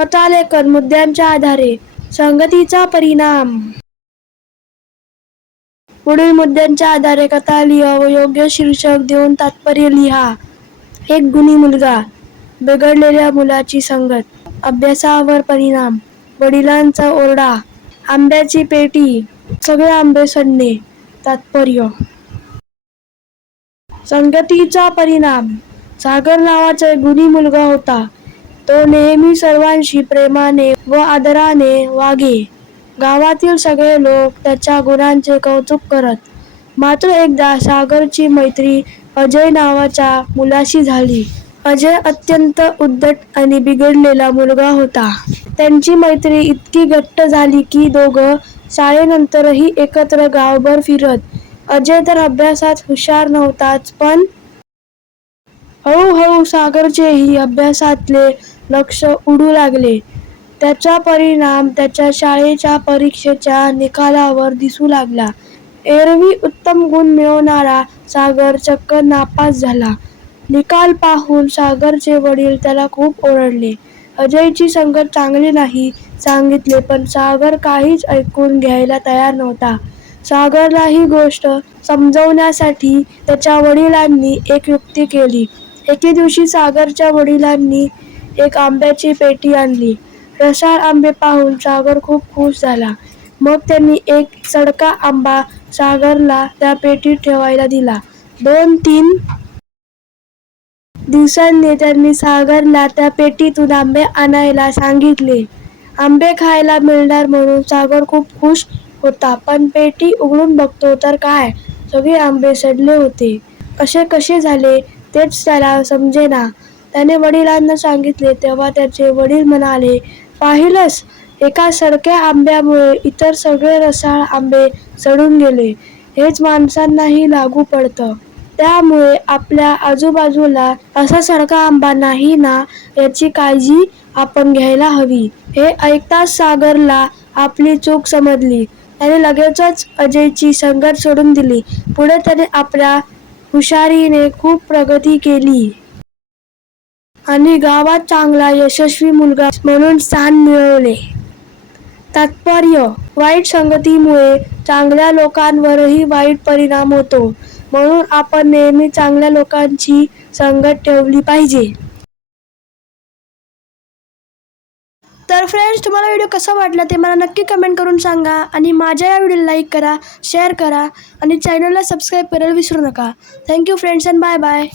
कथालेखन मुद्द्यांच्या आधारे संगतीचा परिणाम. पुढील मुद्द्यांच्या आधारे कथा लिहा व योग्य शीर्षक देऊन तात्पर्य लिहा. एक गुणी मुलगा, बिघडलेल्या मुलाची संगत, अभ्यासावर परिणाम, वडिलांचा ओरडा, आंब्याची पेटी, सगळे आंबे सडणे. तात्पर्य. संगतीचा परिणाम. सागर नावाचा एक गुणी मुलगा होता. तो नेहमी सर्वांशी प्रेमाने व आदराने वागे. गावातील सगळे लोक त्याच्या गुणांचे कौतुक करत. मात्र एकदा सागरची मैत्री अजय नावाच्या मुलाशी झाली. अजय अत्यंत उद्धट आणि बिघडलेला मुलगा होता. त्यांची मैत्री इतकी घट्ट झाली की दोघं शाळेनंतरही एकत्र गावभर फिरत. अजय तर अभ्यासात हुशार नव्हताच, पण हळूहळू सागरचेही अभ्यासातले लक्ष उडू लागले. त्याचा परिणाम त्याच्या शाळेच्या परीक्षेच्या निकालावर दिसू लागला. एरवी उत्तम गुण मिळवणारा सागर चक्क नापास झाला. निकाल पाहून सागरचे वडील त्याला खूप ओरडले. अजयची संगत चांगली नाही सांगितले, पण सागर काहीच ऐकून घ्यायला तयार नव्हता. सागरला ही गोष्ट समजवण्यासाठी त्याच्या वडिलांनी एक युक्ती केली. एके दिवशी सागरच्या वडिलांनी एक आंब्याची पेटी आणली. रसाळ आंबे पाहून सागर खूप खुश झाला. मग त्यांनी एक सडका आंबा सागरला त्या पेटीत ठेवायला दिला. 2-3 दिवसांनी त्यांनी सागरला त्या पेटीतून आंबे आणायला सांगितले. आंबे खायला मिळणार म्हणून सागर खूप खुश होता, पण पेटी उघडून बघतो तर काय, सगळे आंबे सडले होते. असे कसे झाले तेच त्याला समजेना. त्याने वडिलांना सांगितले तेव्हा त्याचे वडील म्हणाले, पाहिलंस, एका सडक्या आंब्यामुळे इतर सगळे रसाळ आंबे सडून गेले. हेच माणसांनाही लागू पडतं. त्यामुळे आपल्या आजूबाजूला असा सडका आंबा नाही ना याची काळजी आपण घ्यायला हवी. हे ऐकताच सागरला आपली चूक समजली. त्याने लगेचच अजयची संगत सोडून दिली. पुढे त्याने आपल्या हुशारीने खूप प्रगती केली आणि गावात चांगला यशस्वी मुलगा म्हणून स्थान मिळवले. तात्पर्य. वाईट संगतीमुळे चांगल्या लोकांवरही वाईट परिणाम होतो. म्हणून आपण नेहमी चांगल्या लोकांची संगत ठेवली पाहिजे. तर फ्रेंड्स, तुम्हाला व्हिडिओ कसा वाटला ते मला नक्की कमेंट करून सांगा आणि माझ्या या व्हिडिओला लाईक करा, शेअर करा आणि चॅनलला सबस्क्राईब करायला विसरू नका. Thank you friends and bye bye.